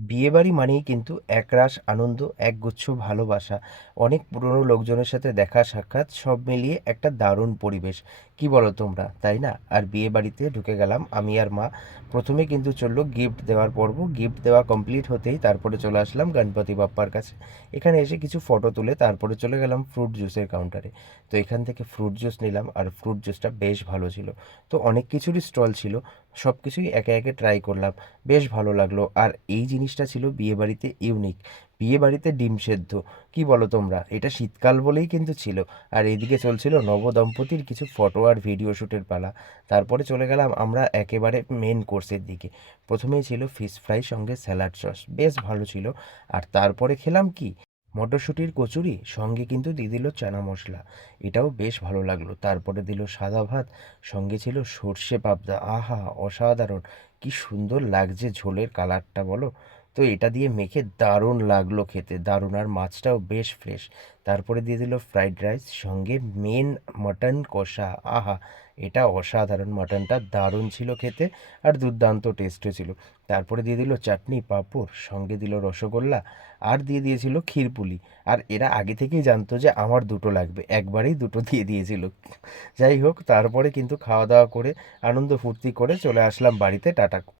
বিয়েবাড়ি মানেই কিন্তু একরাশ আনন্দ, একগুচ্ছ ভালোবাসা, অনেক পুরনো লোকজনের সাথে দেখা সাক্ষাৎ সব মিলিয়ে একটা দারুণ পরিবেশ। কি বলো তোমরা, তাই না? আর বিয়েবাড়িতে ঢুকে গেলাম আমি আর মা। প্রথমে কিন্তু চললো গিফট দেওয়ার পর্ব। গিফট দেওয়া কমপ্লিট হতেই তারপরে চলে আসলাম গণপতি বাপ্পার কাছে। এখানে এসে কিছু ফটো তুলে তারপরে চলে গেলাম ফ্রুট জুসের কাউন্টারে। তো এখান থেকে ফ্রুট জুস নিলাম, আর ফ্রুট জুসটা বেশ ভালো ছিল। তো অনেক কিছুরই স্টল ছিল, সব কিছুই একে একে ট্রাই করলাম। বেশ ভালো লাগলো। আর এই জিনিসটা ছিল বিয়েবাড়িতে ইউনিক। বিয়েবাড়িতে ডিম সেদ্ধ, কি বলো তোমরা? এটা শীতকাল বলেই কিন্তু ছিল। আর এদিকে চলছিল নবদম্পতির কিছু ফটো আর ভিডিও শ্যুটের পালা। তারপরে চলে গেলাম আমরা একেবারে মেন কোর্সের দিকে। প্রথমেই ছিল ফিশ ফ্রাই সঙ্গে স্যালাড সস, বেশ ভালো ছিল। আর তারপরে খেলাম কি, মটরশুঁটির কচুরি, সঙ্গে কিন্তু দিয়ে দিল চানা মশলা, এটাও বেশ ভালো লাগলো। তারপরে দিল সাদা ভাত, সঙ্গে ছিল সর্ষে পাবদা, আহা অসাধারণ! কি সুন্দর লাগছে ঝোলের কালারটা বলো। তো এটা দিয়ে মেখে দারুণ লাগলো খেতে, দারুণ। আর মাছটাও বেশ ফ্রেশ। তারপরে দিয়ে দিল ফ্রাইড রাইস, সঙ্গে মেন মাটন কষা, আহা! এটা অসাধারণ, মাটনটা দারুণ ছিল খেতে, আর দুর্দান্ত টেস্টও ছিল। তারপরে দিয়ে দিল চাটনি পাঁপড়, সঙ্গে দিল রসগোল্লা, আর দিয়ে দিয়েছিল ক্ষীরপুলি। আর এরা আগে থেকেই জানতো যে আমার দুটো লাগবে, একবারেই দুটো দিয়ে দিয়েছিল। যাই হোক, তারপরে কিন্তু খাওয়া দাওয়া করে আনন্দ ফুর্তি করে চলে আসলাম বাড়িতে। টাটা।